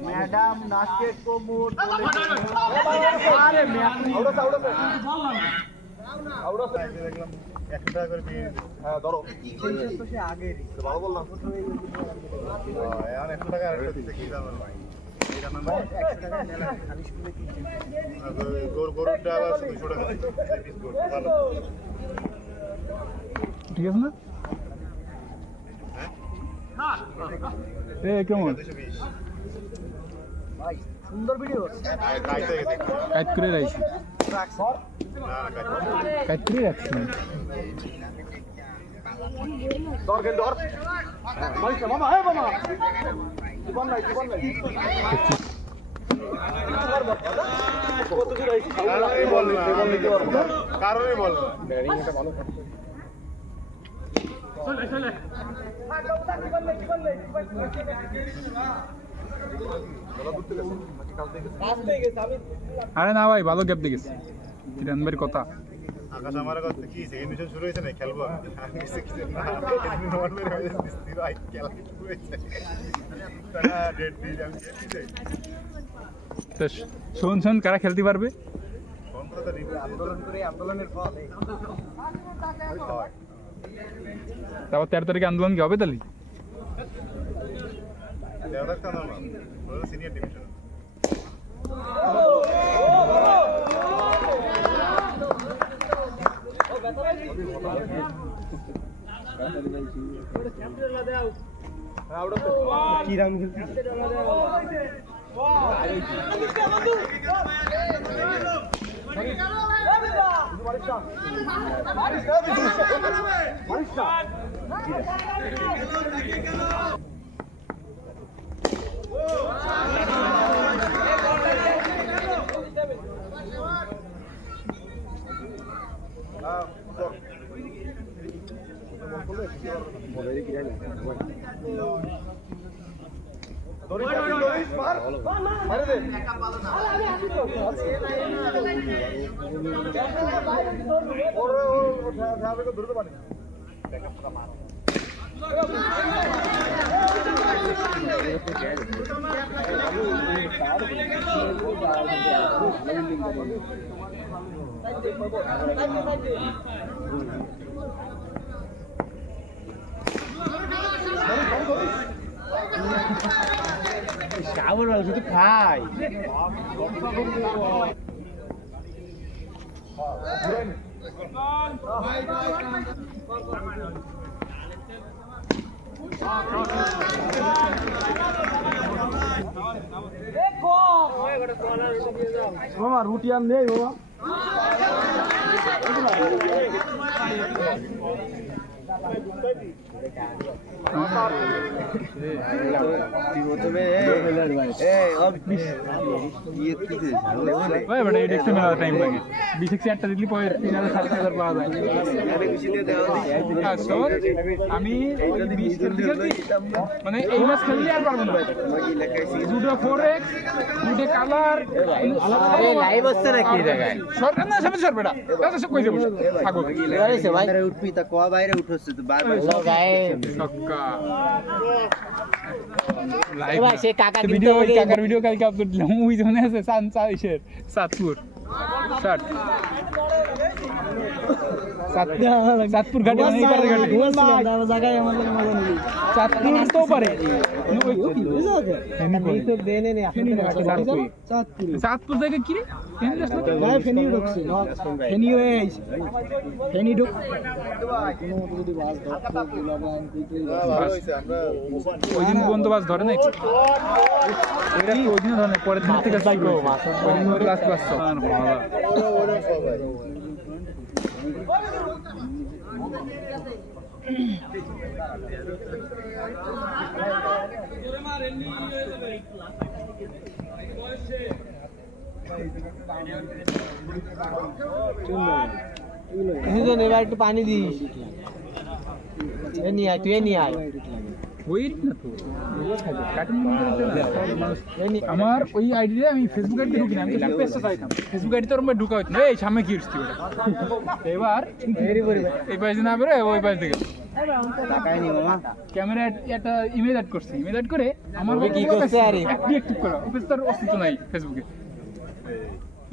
Madam नाके को मोड़ अरे দেখলাম 1 টাকা করে দিয়ে হ্যাঁ ধরো তো সে আগে ভালো বললাম এখন 1 টাকা আর একটা দিতে কি জানেন ভাই এটা নাম 1 টাকা মেলা খালি শুনে কিনছেন গরুটা আবার 200 টাকা পিস গরু ভালো ঠিক আছে না হ্যাঁ কেমন ভাই সুন্দর ভিডিও কাট করে রাখছি কাট করে রাখছি দরকার দর মাইছে মামা হে মামা জীবন নাই কত দূর আইছি বল নিতে পারবো কারণে বল ব্যাটিং এটা ভালো চলে আরে না ভাই ভালো গ্যাপ দেখেছি তিরানবার কথা আকাশ আমার কাছে কি সেকেন্ড শুরু হয়েছে না খেলবো আমি কিছু না নরমাল হয়ে স্থির আই খেলা শুরু হয়েছে তারা ডেট দিয়ে আমি খেলতে তো শুন কারা খেলতে পারবে কোন কথা আন্দোলন করে আন্দোলনের ফল তারপর 13 তারিখে আন্দোলন কি হবে তাহলে সিনিয়র ডিভিশন শাওয়ার वाला শুধু খাই মামা রুটি আর নেই বাবা আমি মানে এই মাছ খেললে আর পারবো না দুটো 4x দুটো কালার লাইভ হচ্ছে নাকি জায়গায় সরকার না সব সরবেটা সব কই যাবো থাকো ভাই উঠবি তা কোয়া বাইরে উঠছে তো বারবার গায়ে সক্কা লাইভ ভাই সে কাকা ভিডিও কাকার ভিডিও কালকে আপলোড দিলাম ওই জন্য আছে সানসাইশের সাতপুর শট সাতপুর ঘাটে नहीं पर घाटे জায়গায় আমাদের মজা নেই সাতপুর তো পারে नहीं तो देने नहीं सातपुर থেকে কি রে ভাই ফেনি ঢুকছে ফেনি হয়ে আইছে ফেনি ঢুক কোনো যদি বাস ওই দিন বন্ধ বাস ধরে না এটা ওই দিন ধরে পরের দিন থেকে যাইবো ওই দিন ওর লাস্ট বাস এবার একটু পানি দিস নিয়ে আয় তুই নিয়ে আয় ওয়েট না তো আমার ওই আইডিতে আমি ফেসবুক আইডি ঢুকি না আমি তো পেজটা চাইতাম ফেসবুক আইডি তো আমার ঢুকা হইতো না এই সামনে কি এবার এই পাশে না বেরো ওই পাশ থেকে ক্যামেরা একটা ইমেজ অ্যাড করছি, ইমেজ অ্যাড করে আমার কি করছে আরে অ্যাক্টিভ করা, ওপেস তার অস্তিত্ব নাই ফেসবুকে।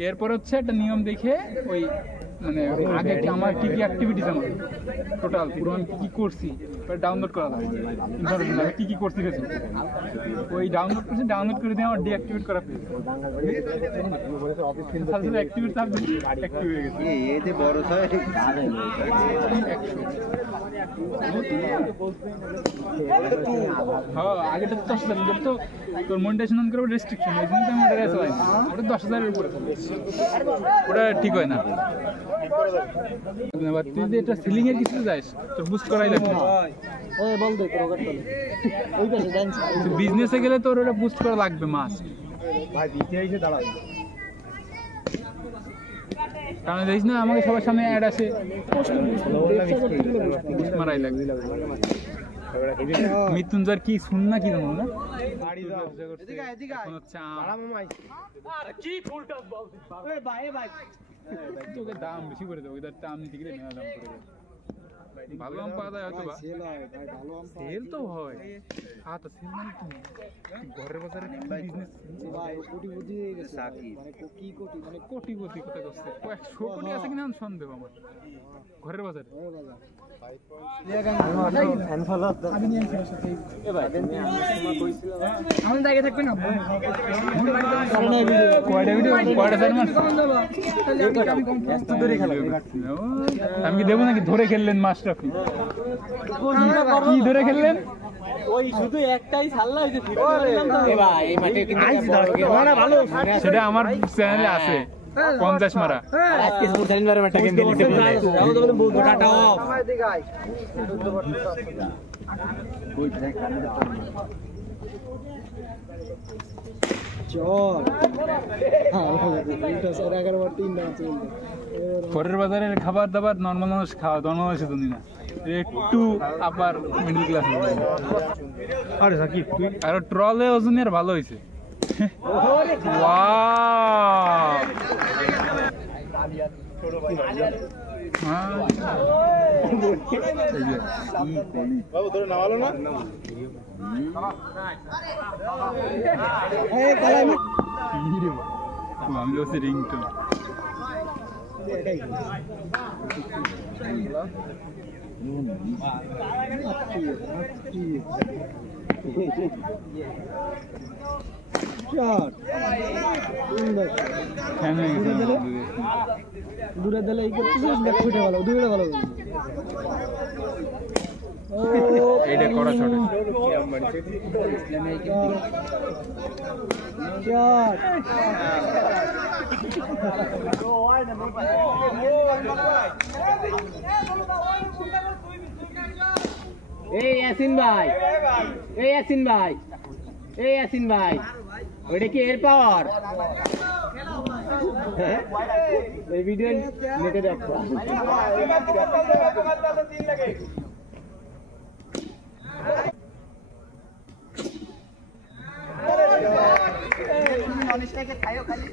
এরপর হচ্ছে একটা নিয়ম দেখে ওই মানে আগে কি আমার কি কি অ্যাক্টিভিটিস আমার টোটাল পুরো আমি কি করছি ডাউনলোড করা লাগে ইনফরমেশন আমি কি করছি ফেসবুকে, ওই ডাউনলোড করছি, ডাউনলোড করে দিয়ে আমার ডিঅ্যাক্টিভেট করা পেজ অ্যাক্টিভেট সাবজেক্ট অ্যাক্টিভ হয়ে গেছে। এতে বড় হয় হ্যাঁ আগেটা তো 10,000, তো তোর মনিটাইজেশন অন করবে রেস্ট্রিকশন, এই জন্য আমি ওটা রেসে পাই না, ওটা 10,000-এর উপরে ওটা ঠিক হয় না। এবার তুই যে এটা সিলিং এর কিছু যাস তোর বুস্ট করাই লাগবে, বিজনেসে গেলে তোর ওটা বুস্ট করা লাগবে মাস্ট ভাই বিতে এসে দাঁড়াও। কারণ দেখিস না আমাকে সবার সামনে অ্যাড আসে, বুস্ট মারাই লাগবে। মৃত্যুঞ্জয়ের কি শুন না কি জানো না এখন হচ্ছে তোকে দাম বেশি করে দেবো, দাম নিতে গেলে মেলা দাম করে দেবো। ভালো আম পাওয়া যায় হয়তো বা সেল তো হয়, হ্যাঁ তো সেল মানে তুমি ঘরের বাজারে বিজনেস কোটিপতি হয়ে গেছে মানে কি কোটি মানে কোটিপতি কথা করছে, 100 কোটি আছে কিনা সন্দেহ আমার ঘরের বাজারে। আমি কি দেবো নাকি? ধরে খেললেন মাশরাফি, কি ধরে খেললেন? ওই শুধু একটাই ছাড়লা হইছে সেটা আমার চ্যানেলে আছে 50 মারা। আজকে স্পোর্টস মারা একটা গেম খেলতে বলে টাটা অফ ঘরের বাজারের খাবার দাবার নর্মাল মানুষ খাওয়া, নর্মাল মানুষ তো না, একটু আবার মিডল ক্লাস। আরে সাকিব তুই আর ট্রলে ওজনের ভালো হয়েছে। আমি বলছি রিংটোন দূরে দিলে এই করতেছিস ব্যাক ফুটে ভালো দুইটা ভালো এইটা করা ছোট এই ইয়াসিন ভাই, এই ইয়াসিন ভাই, এই ইয়াসিন ভাই, ওইটা কি এর পাওয়ার? এই ভিডিও নেটে দেখো। মানুষটাকে খাইও খালি